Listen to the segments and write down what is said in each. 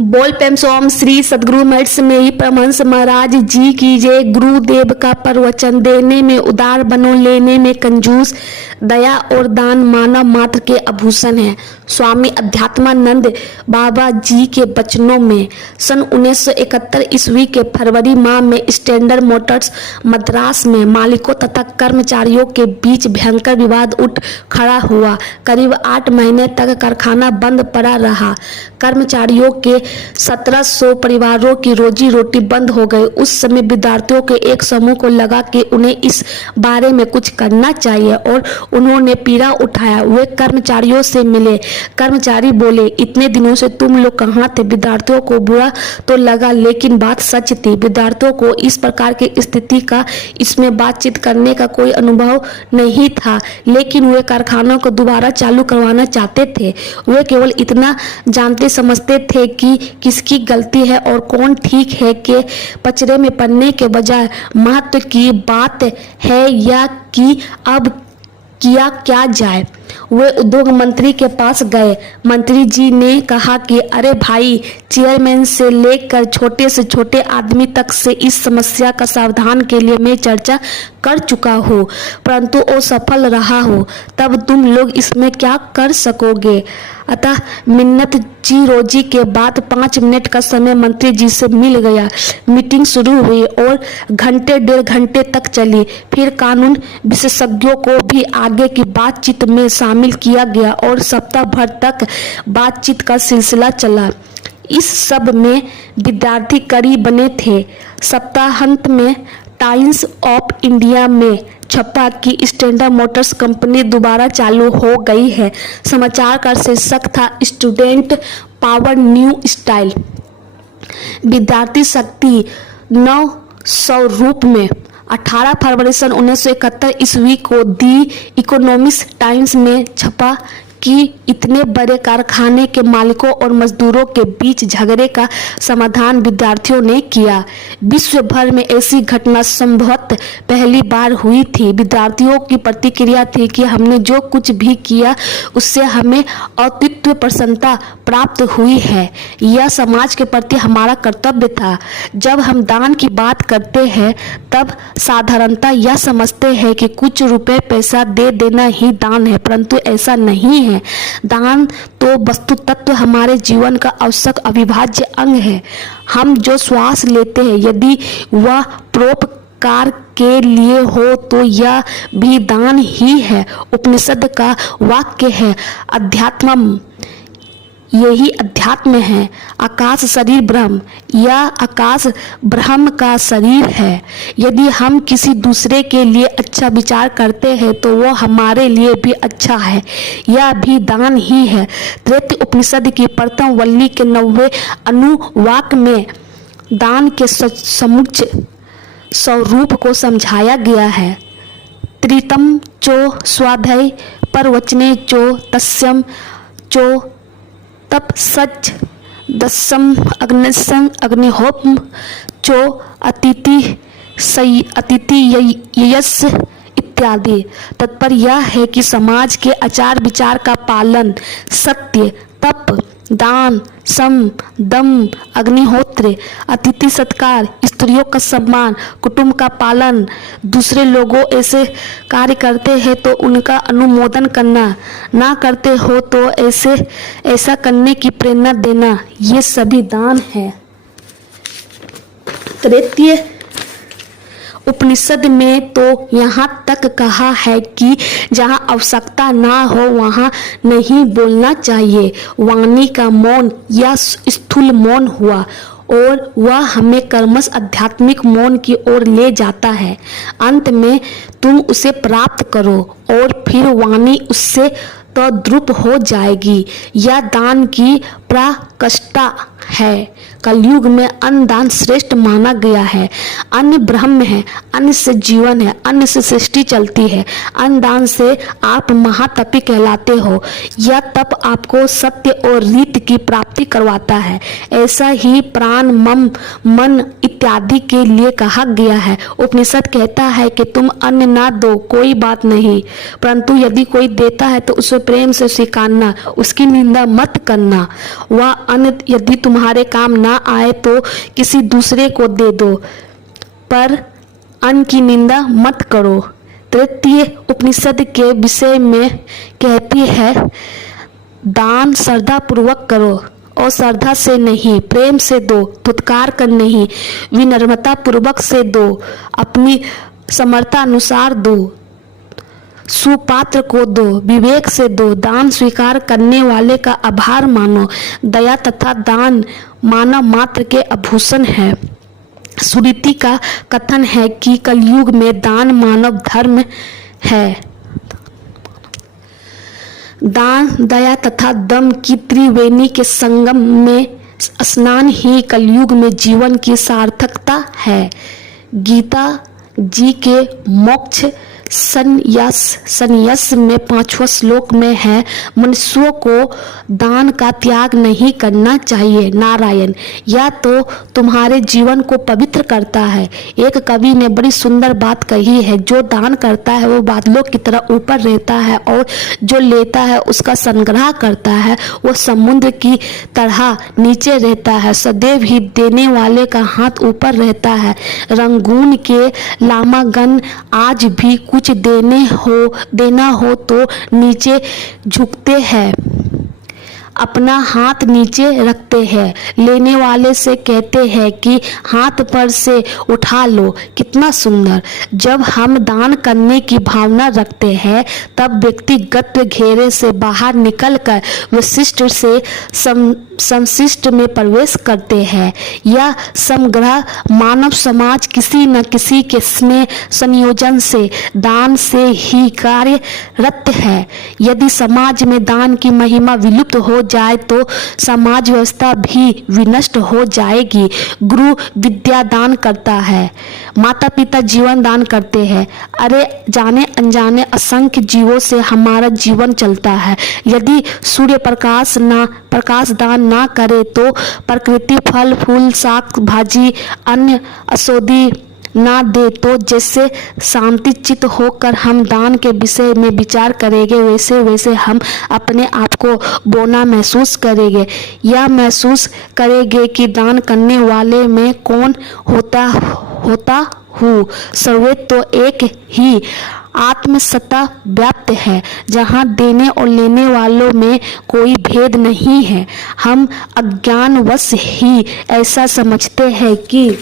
बोल पेम सोम श्री सदगुरु मठ में ही परमहंस महाराज जी की जय। गुरुदेव का प्रवचन देने में उदार बनो, लेने में कंजूस, दया और दान मानव मात्र के आभूषण है। स्वामी अध्यात्मानंद बाबा जी के वचनों में सन 1971 ईस्वी के फरवरी माह में स्टैंडर्ड मोटर्स मद्रास में मालिकों तथा कर्मचारियों के बीच भयंकर विवाद उठ खड़ा हुआ। करीब 8 महीने तक कारखाना बंद पड़ा रहा। कर्मचारियों के 1700 परिवारों की रोजी रोटी बंद हो गई। उस समय विद्यार्थियों के एक समूह को लगा कि उन्हें इस बारे में कुछ करना चाहिए और उन्होंने पीड़ा उठाया। वे कर्मचारियों से मिले। कर्मचारी बोले, इतने दिनों से तुम लोग कहाँ थे? विद्यार्थियों को बुरा तो लगा, लेकिन बात सच थी। विद्यार्थियों को इस प्रकार की स्थिति का इसमें बातचीत करने का कोई अनुभव नहीं था, लेकिन वे कारखानों को दोबारा चालू करवाना चाहते थे। वे केवल इतना जानते समझते थे कि किसकी गलती है और कौन ठीक है कि पचड़े में पड़ने के बजाय महत्व की बात है या कि अब किया क्या जाए। वे उद्योग मंत्री के पास गए। मंत्री जी ने कहा कि अरे भाई, चेयरमैन से लेकर छोटे से छोटे आदमी तक से इस समस्या का समाधान के लिए मैं चर्चा कर चुका हूँ, परंतु असफल रहा हूँ। तब तुम लोग इसमें क्या कर सकोगे? अतः मिन्नत जी रोजी के बाद 5 मिनट का समय मंत्री जी से मिल गया। मीटिंग शुरू हुई और घंटे 1.5 घंटे तक चली। फिर कानून विशेषज्ञों को भी आगे की बातचीत में शामिल किया गया और सप्ताह भर तक बातचीत का सिलसिला चला। इस सब में विद्यार्थी कड़ी बने थे। सप्ताहांत में टाइम्स ऑफ इंडिया में छपा कि स्टैंडर्ड मोटर्स कंपनी दोबारा चालू हो गई है। समाचार का शीर्षक था स्टूडेंट पावर न्यू स्टाइल। विद्यार्थी शक्ति नव स्वरूप में 18 फरवरी सन 1971 ईस्वी को दी इकोनॉमिक्स टाइम्स में छपा कि इतने बड़े कारखाने के मालिकों और मजदूरों के बीच झगड़े का समाधान विद्यार्थियों ने किया। विश्व भर में ऐसी घटना संभवतः पहली बार हुई थी। विद्यार्थियों की प्रतिक्रिया थी कि हमने जो कुछ भी किया उससे हमें अद्वितीय प्रसन्नता प्राप्त हुई है। यह समाज के प्रति हमारा कर्तव्य था। जब हम दान की बात करते हैं तब साधारणतः यह समझते हैं कि कुछ रुपए पैसा दे देना ही दान है, परंतु ऐसा नहीं है। दान तो वस्तु तत्व हमारे जीवन का आवश्यक अविभाज्य अंग है। हम जो श्वास लेते हैं, यदि वह परोपकार के लिए हो तो यह भी दान ही है। उपनिषद का वाक्य है, अध्यात्मम, यही अध्यात्म है। आकाश शरीर ब्रह्म, यह आकाश ब्रह्म का शरीर है। यदि हम किसी दूसरे के लिए अच्छा विचार करते हैं तो वह हमारे लिए भी अच्छा है। यह भी दान ही है। तृतीय उपनिषद की प्रथम वल्ली के 90वें अनुवाक में दान के समुच्च स्वरूप को समझाया गया है। त्रितम चो स्वाध्याय परवचने चो तस्यम चो तप सच दसम अग्निसं अग्निहोम चो अतिथि यश इत्यादि। तात्पर्य यह है कि समाज के आचार विचार का पालन, सत्य, तप, दान, सम, दम, अग्निहोत्र, अतिथि सत्कार, स्त्रियों का सम्मान, कुटुंब का पालन, दूसरे लोगों ऐसे कार्य करते हैं तो उनका अनुमोदन करना, ना करते हो तो ऐसा करने की प्रेरणा देना, ये सभी दान है। तृतीय उपनिषद में तो यहाँ तक कहा है कि जहाँ आवश्यकता ना हो वहाँ नहीं बोलना चाहिए। वाणी का मौन या स्थूल मौन हुआ और वह हमें कर्मश आध्यात्मिक मौन की ओर ले जाता है। अंत में तुम उसे प्राप्त करो और फिर वाणी उससे तद्रुप हो जाएगी। यह दान की पराकाष्ठा है। कलयुग में अन्न दान श्रेष्ठ माना गया है। अन्न ब्रह्म है, अन्न से जीवन है, अन्न से सृष्टि चलती है। अन्न दान से आप महातपी कहलाते हो। यह तप आपको सत्य और रीति की प्राप्ति करवाता है। ऐसा ही प्राण, मन इत्यादि के लिए कहा गया है। उपनिषद कहता है कि तुम अन्न ना दो कोई बात नहीं, परंतु यदि कोई देता है तो उसे प्रेम से स्वीकारना, उसकी निंदा मत करना। वह अन्न यदि तुम्हारे तुम्हारे काम ना आए तो किसी दूसरे को दे दो, पर अन्न की निंदा मत करो। तृतीय उपनिषद के विषय में कहती है, दान श्रद्धा पूर्वक करो और श्रद्धा से नहीं, प्रेम से दो, धुतकार कर नहीं, विनम्रता पूर्वक से दो, अपनी समर्था अनुसार दो, सुपात्र को दो, विवेक से दो, दान स्वीकार करने वाले का आभार मानो। दया तथा दान मानव मात्र के आभूषण है। स्मृति का कथन है कि कलयुग में दान मानव धर्म है। दान, दया तथा दम की त्रिवेणी के संगम में स्नान ही कलयुग में जीवन की सार्थकता है। गीता जी के मोक्ष संन्यास में 5वां श्लोक में है, मनुष्यों को दान का त्याग नहीं करना चाहिए। नारायण, या तो तुम्हारे जीवन को पवित्र करता है। एक कवि ने बड़ी सुंदर बात कही है, जो दान करता है वो बादलों की तरह ऊपर रहता है और जो लेता है उसका संग्रह करता है वो समुद्र की तरह नीचे रहता है। सदैव ही देने वाले का हाथ ऊपर रहता है। रंगून के लामागण आज भी कुछ देना हो तो नीचे झुकते हैं, अपना हाथ नीचे रखते हैं, लेने वाले से कहते हैं कि हाथ पर से उठा लो। कितना सुंदर! जब हम दान करने की भावना रखते हैं तब व्यक्तिगत घेरे से बाहर निकलकर विशिष्ट से संशिष्ट में प्रवेश करते हैं। यह समग्र मानव समाज किसी न किसी के स्नेह संयोजन से, दान से ही कार्यरत है। यदि समाज में दान की महिमा विलुप्त हो जाए तो समाज व्यवस्था भी विनष्ट हो जाएगी। गुरु विद्या दान करता है, माता पिता जीवन दान करते हैं। अरे जाने अनजाने असंख्य जीवों से हमारा जीवन चलता है। यदि सूर्य प्रकाश दान ना करे तो प्रकृति फल फूल साग भाजी अन्य औषधि ना दे तो जैसे शांति चित्त होकर हम दान के विषय में विचार करेंगे वैसे वैसे हम अपने आप को बोना महसूस करेंगे। यह महसूस करेंगे कि दान करने वाले में कौन होता हूँ। सर्वे तो एक ही आत्मसत्ता व्याप्त है, जहाँ देने और लेने वालों में कोई भेद नहीं है। हम अज्ञानवश ही ऐसा समझते हैं कि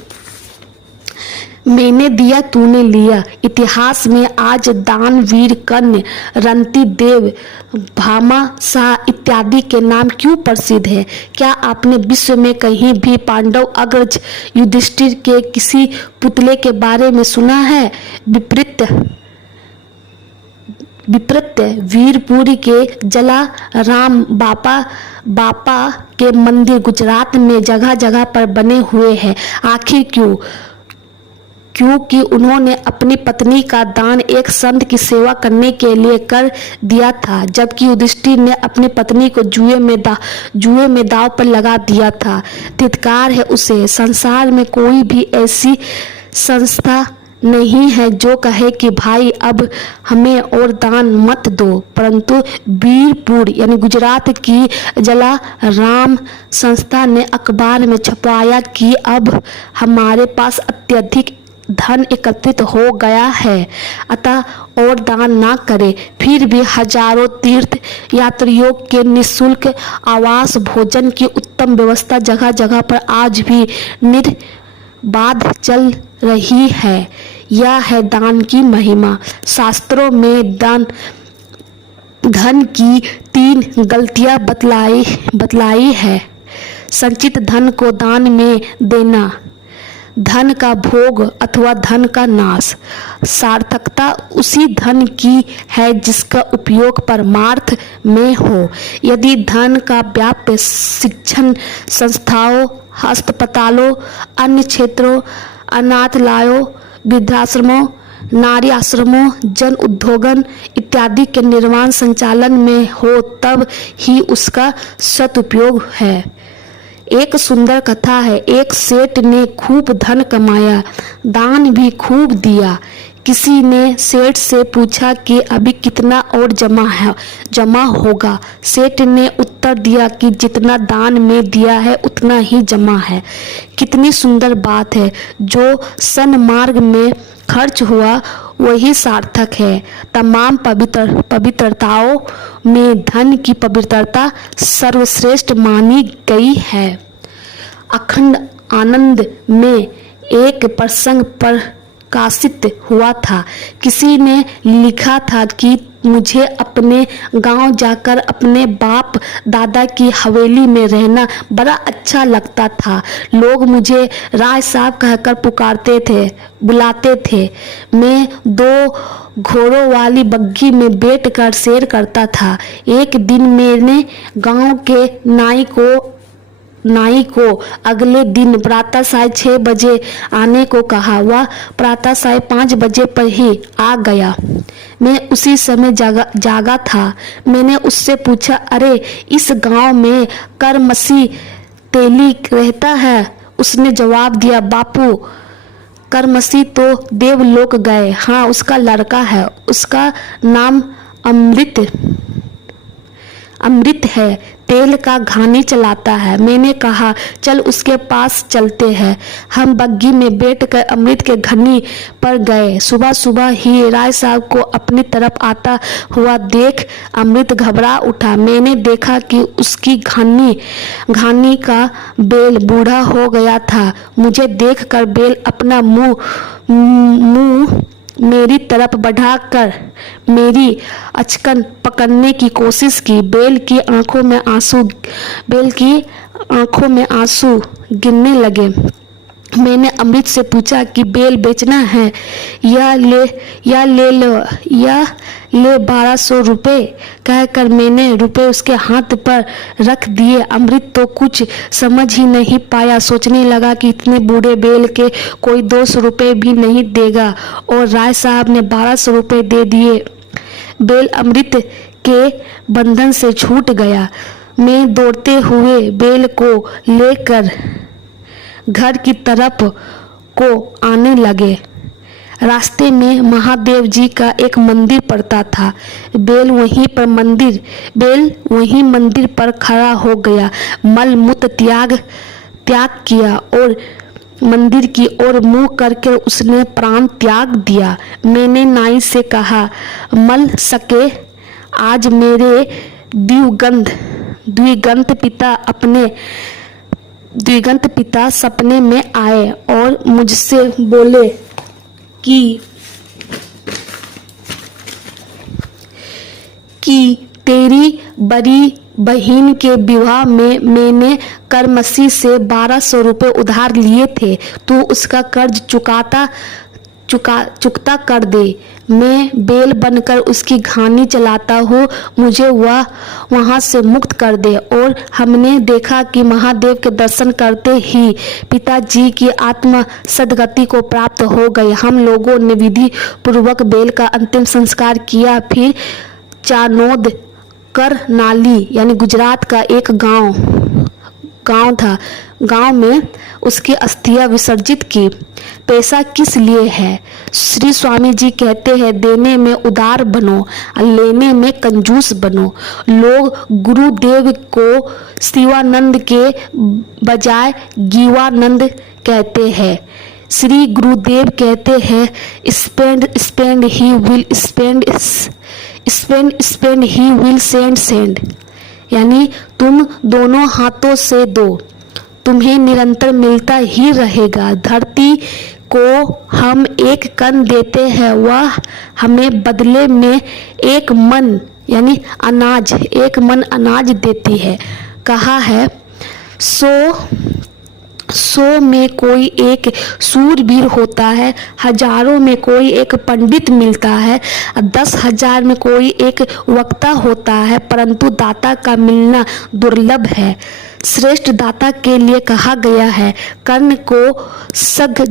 मैंने दिया तूने लिया। इतिहास में आज दानवीर, कर्ण, रंती देव, भामाशाह इत्यादि के नाम क्यों प्रसिद्ध है? क्या आपने विश्व में कहीं भी पांडव अग्रज युधिष्ठिर के किसी पुतले के बारे में सुना है? विपरीत वीरपुरी के जलाराम बापा के मंदिर गुजरात में जगह जगह पर बने हुए हैं। आखिर क्योंकि उन्होंने अपनी पत्नी का दान एक संत की सेवा करने के लिए कर दिया था, जबकि युधिष्ठिर ने अपनी पत्नी को जुए में दाव पर लगा दिया था। धिक्कार है उसे। संसार में कोई भी ऐसी संस्था नहीं है जो कहे कि भाई अब हमें और दान मत दो, परंतु वीरपुर यानी गुजरात की जलाराम संस्था ने अखबार में छपवाया कि अब हमारे पास अत्यधिक धन एकत्रित हो गया है, अतः और दान ना करें। फिर भी हजारों तीर्थ यात्रियों के निःशुल्क आवास, भोजन की उत्तम व्यवस्था जगह जगह पर आज भी निर्बाध चल रही है। यह है दान की महिमा। शास्त्रों में धन की 3 गलतियां बतलाई है। संचित धन को दान में देना, धन का भोग अथवा धन का नाश। सार्थकता उसी धन की है जिसका उपयोग परमार्थ में हो। यदि धन का व्याप्य शिक्षण संस्थाओं, अस्पतालों, अन्य क्षेत्रों, अनाथालयों, वृद्धाश्रमों, नारी आश्रमों, जन उद्योगन इत्यादि के निर्माण संचालन में हो तब ही उसका सदुपयोग है। एक सुंदर कथा है। एक सेठ ने खूब धन कमाया, दान भी खूब दिया। किसी ने सेठ से पूछा कि अभी कितना और जमा होगा। सेठ ने उत्तर उत्तर दिया कि जितना दान में दिया है उतना ही जमा है। कितनी सुंदर बात है। जो सन्मार्ग में खर्च हुआ वही सार्थक है। तमाम पवित्रताओं में धन की पवित्रता सर्वश्रेष्ठ मानी गई है। अखंड आनंद में एक प्रसंग प्रकाशित हुआ था। किसी ने लिखा था कि मुझे अपने गांव जाकर अपने बाप दादा की हवेली में रहना बड़ा अच्छा लगता था। लोग मुझे राय साहब कहकर बुलाते थे। मैं 2 घोड़ों वाली बग्घी में बैठकर सैर करता था। एक दिन मैंने गांव के नाई को अगले दिन प्रातः साढ़े 6 बजे आने को कहा। वह प्रातः साढ़े 5 बजे पर ही आ गया। मैं उसी समय जागा था। मैंने उससे पूछा, अरे इस गांव में करमसी तेली रहता है? उसने जवाब दिया, बापू करमसी तो देवलोक गए। हाँ, उसका लड़का है, उसका नाम अमृत है, तेल का घानी चलाता है। मैंने कहा, चल उसके पास चलते हैं। हम बग्घी में बैठकर अमृत के घानी पर गए। सुबह सुबह ही राय साहब को अपनी तरफ आता हुआ देख अमृत घबरा उठा। मैंने देखा कि उसकी घानी का बैल बूढ़ा हो गया था। मुझे देखकर बैल अपना मुंह मेरी तरफ बढ़ाकर मेरी अचकन पकड़ने की कोशिश की। बैल की आंखों में आंसू गिरने लगे। मैंने अमृत से पूछा कि बैल बेचना है या ले 1200 रुपये। कहकर मैंने रुपए उसके हाथ पर रख दिए। अमृत तो कुछ समझ ही नहीं पाया। सोचने लगा कि इतने बूढ़े बैल के कोई 200 रुपये भी नहीं देगा, और राय साहब ने 1200 रुपये दे दिए। बैल अमृत के बंधन से छूट गया। मैं दौड़ते हुए बैल को लेकर घर की तरफ को आने लगे। रास्ते में महादेव जी का एक मंदिर पड़ता था। बैल वहीं मंदिर पर खड़ा हो गया। मल मूत्र त्याग किया और मंदिर की ओर मुंह करके उसने प्राण त्याग दिया। मैंने नाई से कहा, मल सके आज मेरे द्विगंत पिता सपने में आए और मुझसे बोले कि तेरी बड़ी बहन के विवाह में मैंने करमसी से 1200 रुपये उधार लिए थे। तू उसका कर्ज चुकता कर दे। मैं बैल बनकर उसकी घानी चलाता हूँ, मुझे वह वहाँ से मुक्त कर दे। और हमने देखा कि महादेव के दर्शन करते ही पिताजी की आत्मा सदगति को प्राप्त हो गई। हम लोगों ने विधि पूर्वक बैल का अंतिम संस्कार किया। फिर चानोद करनाली यानी गुजरात का एक गांव था। गांव में उसकी अस्थियां विसर्जित की। पैसा किस लिए है? श्री स्वामी जी कहते हैं, देने में उदार बनो, लेने में कंजूस बनो। लोग गुरुदेव को शिवानंद के बजाय गीवानंद कहते हैं। श्री गुरुदेव कहते हैं, स्पेंड ही विल सेंड। यानी तुम दोनों हाथों से दो, तुम्हें निरंतर मिलता ही रहेगा। धरती को हम एक कण देते हैं, वह हमें बदले में एक मन अनाज देती है। कहा है, 100 में कोई एक सूरवीर होता है, हजारों में कोई एक पंडित मिलता है, 10,000 में कोई एक वक्ता होता है, परंतु दाता का मिलना दुर्लभ है। श्रेष्ठ दाता के लिए कहा गया है, कर्ण को सग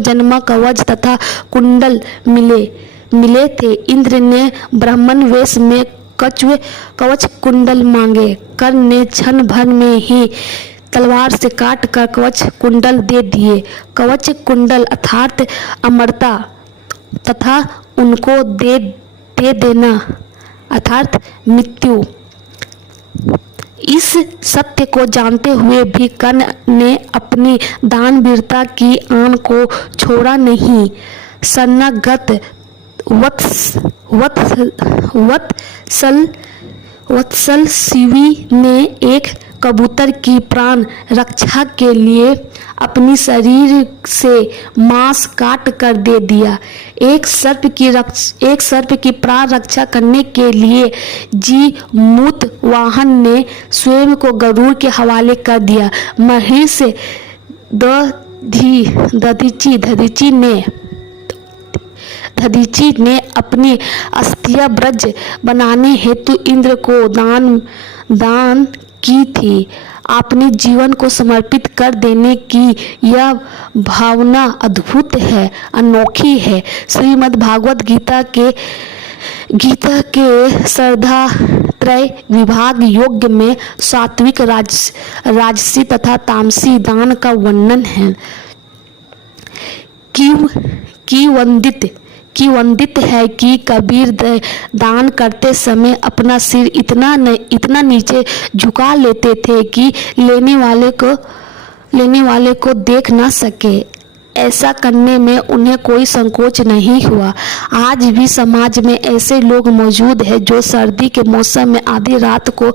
जन्म कवच तथा कुंडल मिले थे। इंद्र ने ब्राह्मण वेश में कवच कुंडल मांगे। कर्ण ने क्षण भर में ही तलवार से काट कर कवच कुंडल दे दिए। कवच कुंडल अर्थात अमरता तथा उनको दे देना अर्थात मृत्यु। इस सत्य को जानते हुए भी कर्ण ने अपनी दानवीरता की आन को छोड़ा नहीं। शरणागत वत्सल शिवी ने एक कबूतर की प्राण रक्षा के लिए अपनी शरीर से मांस काट कर दे दिया। एक सर्प की प्राण रक्षा करने के लिए जीमूत वाहन ने स्वयं को गरुड़ के हवाले कर दिया। महिष दधीची ने अपनी अस्थियां ब्रज बनाने हेतु इंद्र को दान की थी। अपने जीवन को समर्पित कर देने की यह भावना अद्भुत है, अनोखी है। श्रीमद् भागवत गीता के श्रद्धा त्रय विभाग योग में सात्विक, राजसी तथा तामसी दान का वर्णन है। की वंदित है कि कबीर दान करते समय अपना सिर इतना नीचे झुका लेते थे कि लेने वाले को देख ना सके। ऐसा करने में उन्हें कोई संकोच नहीं हुआ। आज भी समाज में ऐसे लोग मौजूद हैं जो सर्दी के मौसम में आधी रात को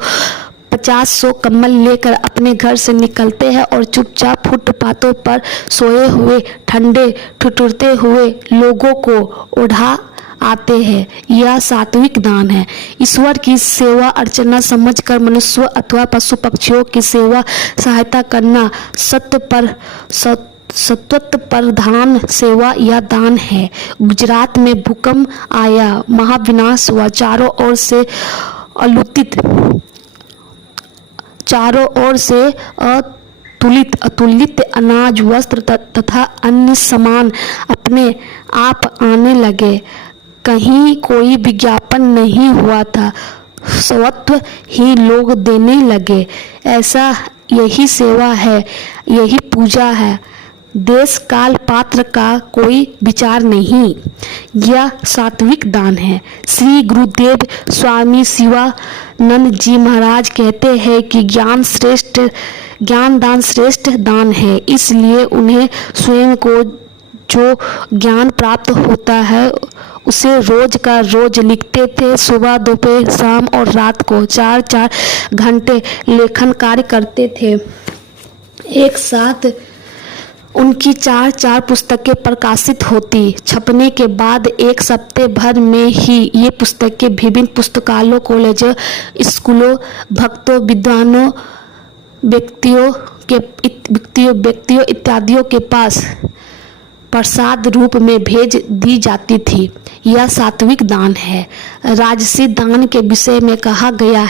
50-100 कंबल लेकर अपने घर से निकलते हैं और चुपचाप फुटपाथों पर सोए हुए ठंडे ठिठुरते हुए लोगों को उठा आते हैं। यह सात्विक दान है। ईश्वर की सेवा अर्चना समझकर मनुष्य अथवा पशु पक्षियों की सेवा सहायता करना सत्वत प्रधान सेवा या दान है। गुजरात में भूकंप आया, महाविनाश हुआ। चारों ओर से अतुलित अनाज, वस्त्र तथा अन्य सामान अपने आप आने लगे। कहीं कोई विज्ञापन नहीं हुआ था, स्वतः ही लोग देने लगे। यही सेवा है, यही पूजा है। देश काल पात्र का कोई विचार नहीं। यह सात्विक दान है। श्री गुरुदेव स्वामी शिवानंद जी महाराज कहते हैं कि ज्ञान दान श्रेष्ठ दान है। इसलिए उन्हें स्वयं को जो ज्ञान प्राप्त होता है उसे रोज का रोज लिखते थे। सुबह, दोपहर, शाम और रात को 4-4 घंटे लेखन कार्य करते थे। एक साथ उनकी 4 पुस्तकें प्रकाशित होती। छपने के बाद एक सप्ताह भर में ही ये पुस्तकें विभिन्न पुस्तकालयों, कॉलेजों, स्कूलों, भक्तों, विद्वानों, व्यक्तियों इत्यादियों के पास प्रसाद रूप में भेज दी जाती थी। यह सात्विक दान है। राजसी दान के विषय में कहा गया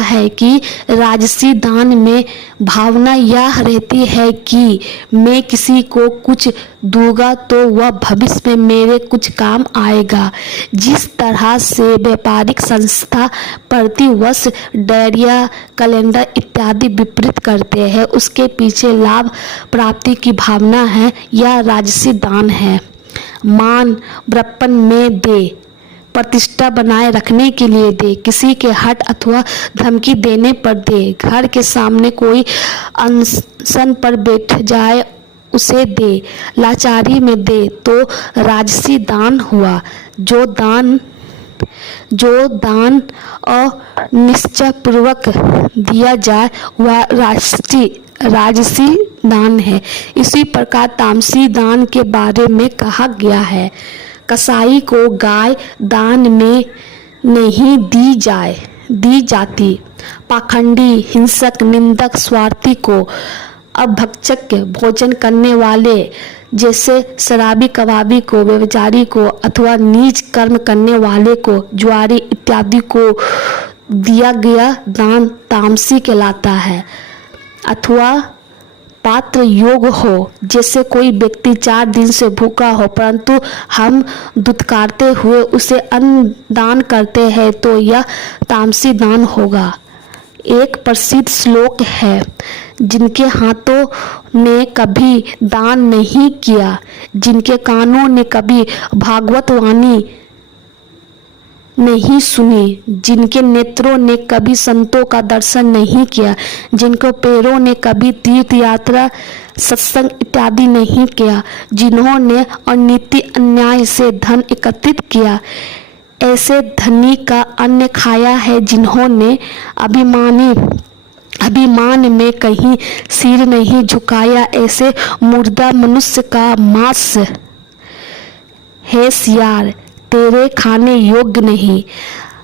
है कि राजसी दान में भावना यह रहती है कि मैं किसी को कुछ दूंगा तो वह भविष्य में मेरे कुछ काम आएगा। जिस तरह से व्यापारिक संस्था प्रतिवर्ष डायरिया, कैलेंडर इत्यादि वितरित करते हैं, उसके पीछे लाभ प्राप्ति की भावना है। यह राजसी दान है। मान बड़प्पन में दे, प्रतिष्ठा बनाए रखने के लिए दे, किसी के हट अथवा धमकी देने पर दे, घर के सामने कोई अनशन पर बैठ जाए उसे दे, लाचारी में दे तो राजसी दान हुआ। जो दान अनिश्चय पूर्वक दिया जाए वह राजसी दान है। इसी प्रकार तामसी दान के बारे में कहा गया है। कसाई को गाय दान में नहीं दी जाती। पाखंडी, हिंसक, निंदक, स्वार्थी को, अभक्षक, भोजन करने वाले जैसे शराबी, कबाबी को, व्यभिचारी को अथवा नीच कर्म करने वाले को, जुआरी इत्यादि को दिया गया दान तामसी कहलाता है। अथवा पात्र योग हो, जैसे कोई व्यक्ति 4 दिन से भूखा हो परंतु हम दुत्कारते हुए उसे अन्न दान करते हैं तो यह तामसी दान होगा। एक प्रसिद्ध श्लोक है, जिनके हाथों ने कभी दान नहीं किया, जिनके कानों ने कभी भागवत वाणी नहीं सुनी, जिनके नेत्रों ने कभी संतों का दर्शन नहीं किया, जिनको पैरों ने कभी तीर्थ यात्रा सत्संग इत्यादि नहीं किया, जिन्होंने अनीति अन्याय से धन एकत्रित किया, ऐसे धनी का अन्न खाया है, जिन्होंने अभिमान में कहीं सिर नहीं झुकाया, ऐसे मुर्दा मनुष्य का मांस है सियार तेरे खाने योग्य नहीं।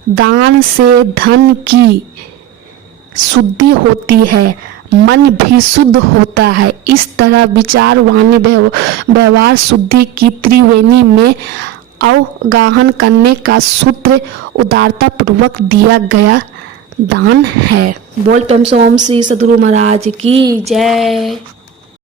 दान से धन की शुद्धि होती है, मन भी शुद्ध होता है। इस तरह विचार वाणी व्यवहार शुद्धि की त्रिवेणी में अवगाहन करने का सूत्र उदारता पूर्वक दिया गया दान है। बोल प्रेम से ओम श्री सद्गुरु महाराज की जय।